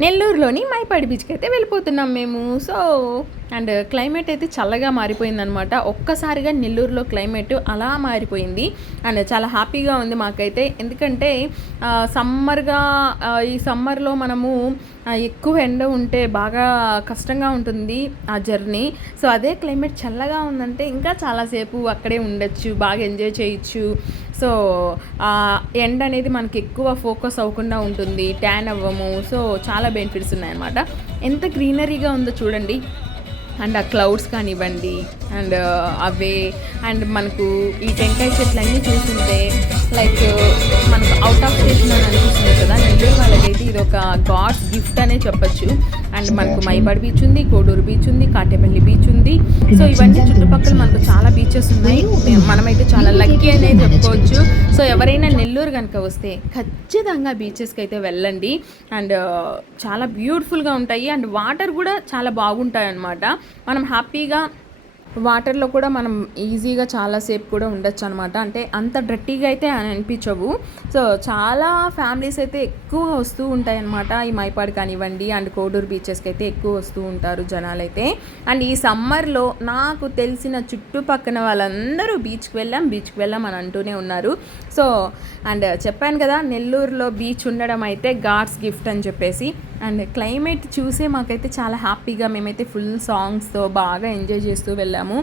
నెల్లూరులోని మైపాడు బీచ్కి అయితే వెళ్ళిపోతున్నాం మేము. సో అండ్ క్లైమేట్ అయితే చల్లగా మారిపోయిందనమాట. ఒక్కసారిగా నెల్లూరులో క్లైమేట్ అలా మారిపోయింది అండ్ చాలా హ్యాపీగా ఉంది మాకైతే. ఎందుకంటే సమ్మర్గా ఈ సమ్మర్లో మనము ఎక్కువ ఎండ ఉంటే బాగా కష్టంగా ఉంటుంది ఆ జర్నీ. సో అదే క్లైమేట్ చల్లగా ఉందంటే ఇంకా చాలాసేపు అక్కడే ఉండొచ్చు, బాగా ఎంజాయ్ చేయొచ్చు. సో ఎండ్ అనేది మనకి ఎక్కువ ఫోకస్ అవ్వకుండా ఉంటుంది, ట్యాన్ అవ్వము. సో చాలా బెనిఫిట్స్ ఉన్నాయన్నమాట. ఎంత గ్రీనరీగా ఉందో చూడండి. అండ్ ఆ క్లౌడ్స్ కానివ్వండి అండ్ అవే అండ్ మనకు ఈ టెంకాయ చెట్లన్నీ చూస్తుంటే లైక్ మనకు అవుట్ ఆఫ్ స్టేషన్ అని అనిపిస్తుంది కదా. నెల్లూరు వాళ్ళకైతే ఇది ఒక గాడ్స్ గిఫ్ట్ అనే చెప్పచ్చు. అండ్ మనకు మైపాడు బీచ్ ఉంది, కోడూరు బీచ్ ఉంది, కాటేపల్లి బీచ్ ఉంది. సో ఇవన్నీ చుట్టుపక్కల మనకు చాలా బీచెస్ ఉన్నాయి. మనమైతే చాలా లక్కీ అనేది చెప్పుకోవచ్చు. సో ఎవరైనా నెల్లూరు కనుక వస్తే ఖచ్చితంగా బీచెస్కి అయితే వెళ్ళండి. అండ్ చాలా బ్యూటిఫుల్గా ఉంటాయి అండ్ వాటర్ కూడా చాలా బాగుంటాయి అన్నమాట. మనం హ్యాపీగా వాటర్లో కూడా మనం ఈజీగా చాలాసేపు కూడా ఉండొచ్చు అనమాట. అంటే అంత డర్టీగా అయితే అనిపించవు. సో చాలా ఫ్యామిలీస్ అయితే ఎక్కువ వస్తూ ఉంటాయన్నమాట. ఈ మైపాడు కానివ్వండి అండ్ కోడూరు బీచెస్కి అయితే ఎక్కువ వస్తూ ఉంటారు జనాలు అయితే. అండ్ ఈ సమ్మర్లో నాకు తెలిసిన చుట్టుపక్కన వాళ్ళందరూ బీచ్కి వెళ్ళాం అని అంటూనే ఉన్నారు. సో అండ్ చెప్పాను కదా, నెల్లూరులో బీచ్ ఉండడం అయితే గాడ్స్ గిఫ్ట్ అని చెప్పేసి. అండ్ క్లైమేట్ చూసే మాకైతే చాలా హ్యాపీగా మేమైతే ఫుల్ సాంగ్స్తో బాగా ఎంజాయ్ చేస్తూ వెళ్ళాము.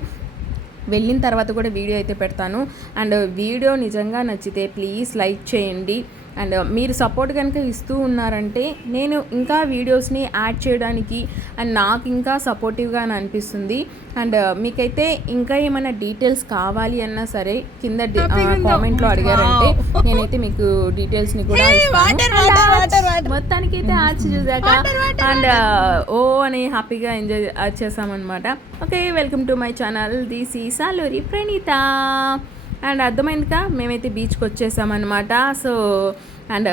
వెళ్ళిన తర్వాత కూడా వీడియో అయితే పెడతాను. అండ్ వీడియో నిజంగా నచ్చితే ప్లీజ్ లైక్ చేయండి. అండ్ మీరు సపోర్ట్ కనుక ఇస్తూ ఉన్నారంటే నేను ఇంకా వీడియోస్ని యాడ్ చేయడానికి అండ్ నాకు ఇంకా సపోర్టివ్గా అని అనిపిస్తుంది. అండ్ మీకైతే ఇంకా ఏమైనా డీటెయిల్స్ కావాలి అన్నా సరే కింద కామెంట్లో అడిగారంటే నేనైతే మీకు డీటెయిల్స్ని కూడా ఇస్తాను. మొత్తానికి అయితే యాడ్స్ చూసాక అండ్ ఓ అని హ్యాపీగా ఎంజాయ్ చేసామన్నమాట. Okay, welcome to my channel. This is Saluri Praneetha. And అర్థమైందిగా మేమైతే బీచ్కి వచ్చేసామన్నమాట. సో అండ్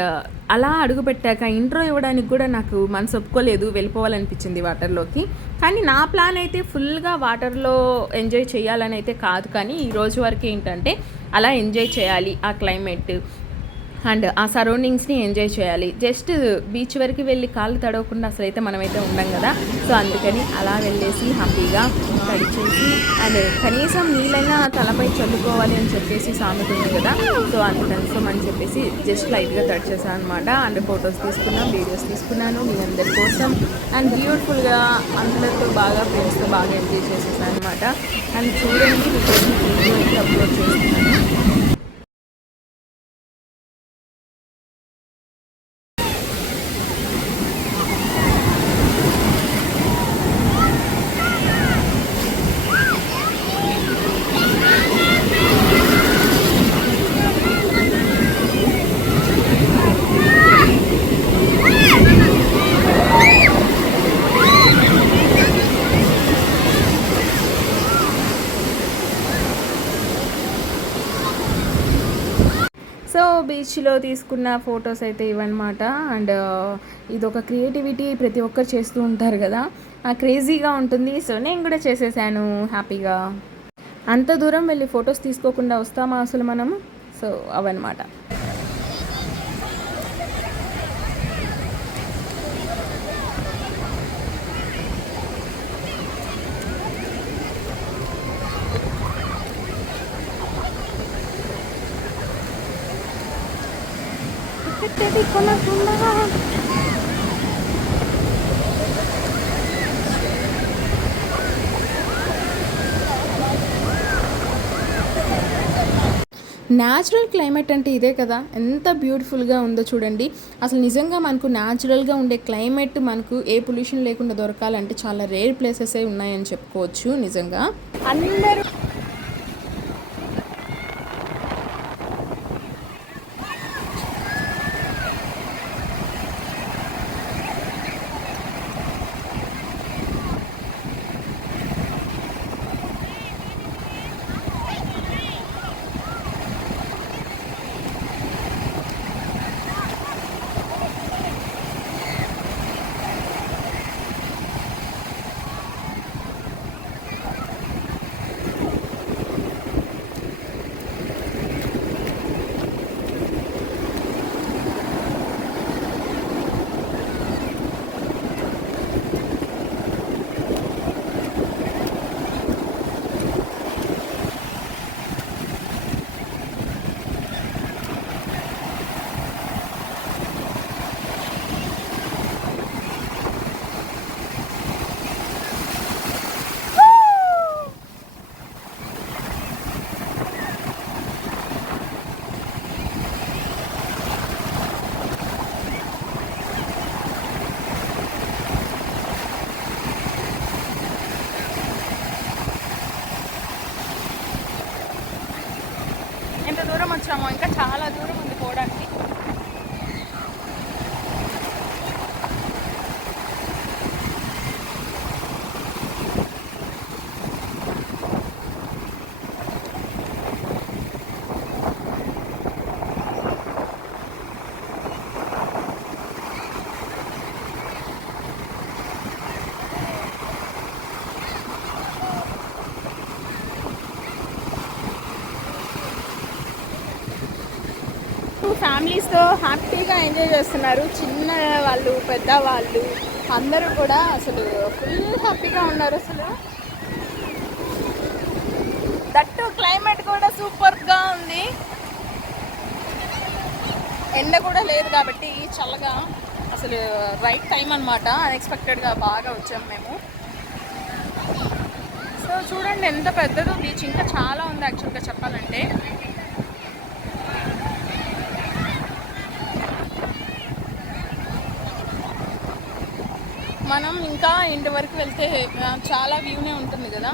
అలా అడుగు పెట్టాక ఇంట్రో ఇవ్వడానికి కూడా నాకు మనసు ఒప్పుకోలేదు, వెళ్ళిపోవాలనిపించింది వాటర్లోకి. కానీ నా ప్లాన్ అయితే ఫుల్గా వాటర్లో ఎంజాయ్ చేయాలని అయితే కాదు, కానీ ఈరోజు వరకు ఏంటంటే అలా ఎంజాయ్ చేయాలి ఆ క్లైమేట్ అండ్ ఆ సరౌండింగ్స్ని ఎంజాయ్ చేయాలి. జస్ట్ బీచ్ వరకు వెళ్ళి కాళ్ళు తడవకుండా అసలు అయితే మనమైతే ఉండం కదా. సో అందుకని అలా వెళ్ళేసి హ్యాపీగా తడిచేసి అండ్ కనీసం నీళ్ళైనా తలపై చల్లుకోవాలి అని చెప్పేసి సామెత ఉంది కదా. సో అందుకని అని చెప్పేసి జస్ట్ లైట్గా తడిచేసాను అనమాట. అండ్ ఫొటోస్ తీసుకున్నాను, వీడియోస్ తీసుకున్నాను మీ అందరి కోసం. అండ్ బ్యూటిఫుల్గా అందరితో బాగా ఫ్రెండ్స్తో బాగా ఎంజాయ్ చేసేసాను అనమాట. అండ్ చూడండి వీడియో అయితే అప్లోడ్ చేస్తున్నాను. సో బీచ్లో తీసుకున్న ఫొటోస్ అయితే ఇవన్నమాట. అండ్ ఇదొక క్రియేటివిటీ ప్రతి ఒక్కరు చేస్తూ ఉంటారు కదా, క్రేజీగా ఉంటుంది. సో నేను కూడా చేసేసాను హ్యాపీగా. అంత దూరం వెళ్ళి ఫొటోస్ తీసుకోకుండా వస్తామా అసలు మనము? సో అవన్నమాట. న్యాచురల్ క్లైమేట్ అంటే ఇదే కదా, ఎంత బ్యూటిఫుల్గా ఉందో చూడండి. అసలు నిజంగా మనకు న్యాచురల్గా ఉండే క్లైమేట్ మనకు ఏ పొల్యూషన్ లేకుండా దొరకాలంటే చాలా రేర్ ప్లేసెసే ఉన్నాయని చెప్పుకోవచ్చు నిజంగా. అందరూ వచ్చామో, ఇంకా చాలా దూరం ఉంది పోవడానికి. ఫ్యామిలీస్తో హ్యాపీగా ఎంజాయ్ చేస్తున్నారు. చిన్న వాళ్ళు, పెద్దవాళ్ళు అందరూ కూడా అసలు ఫుల్ హ్యాపీగా ఉన్నారు. అసలు దట్టు క్లైమేట్ కూడా సూపర్గా ఉంది. ఎండ కూడా లేదు కాబట్టి చల్లగా అసలు రైట్ టైం అనమాట. అన్ఎక్స్పెక్టెడ్గా బాగా వచ్చాం మేము. సో చూడండి ఎంత పెద్దదో బీచ్, ఇంకా చాలా ఉంది యాక్చువల్గా చెప్పాలంటే. మనం ఇంకా ఇంటి వరకు వెళ్తే చాలా వ్యూనే ఉంటుంది కదా,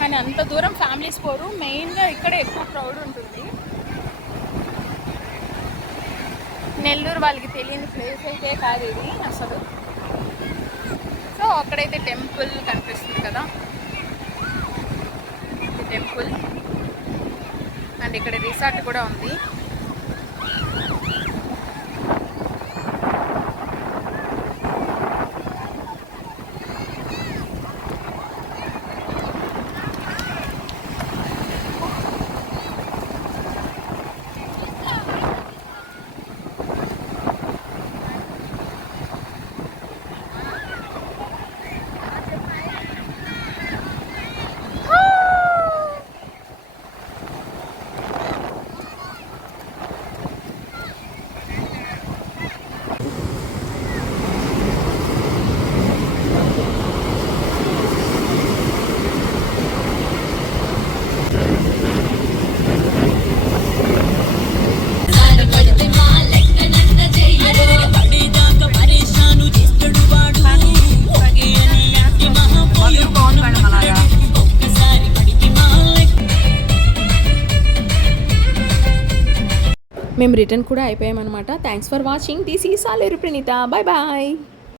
కానీ అంత దూరం ఫ్యామిలీస్ పోరు. మెయిన్గా ఇక్కడ ఎక్కువ క్రౌడ్ ఉంటుంది. నెల్లూరు వాళ్ళకి తెలియని ప్లేస్ అయితే కాదు ఇది అసలు. సో అక్కడైతే టెంపుల్ కనిపిస్తుంది కదా, టెంపుల్ అండ్ ఇక్కడ రిసార్ట్ కూడా ఉంది. మేము రిటర్న్ కూడా అయిపోయామన్నమాట. Thanks for watching. This is Saleru Praneetha. Bye bye.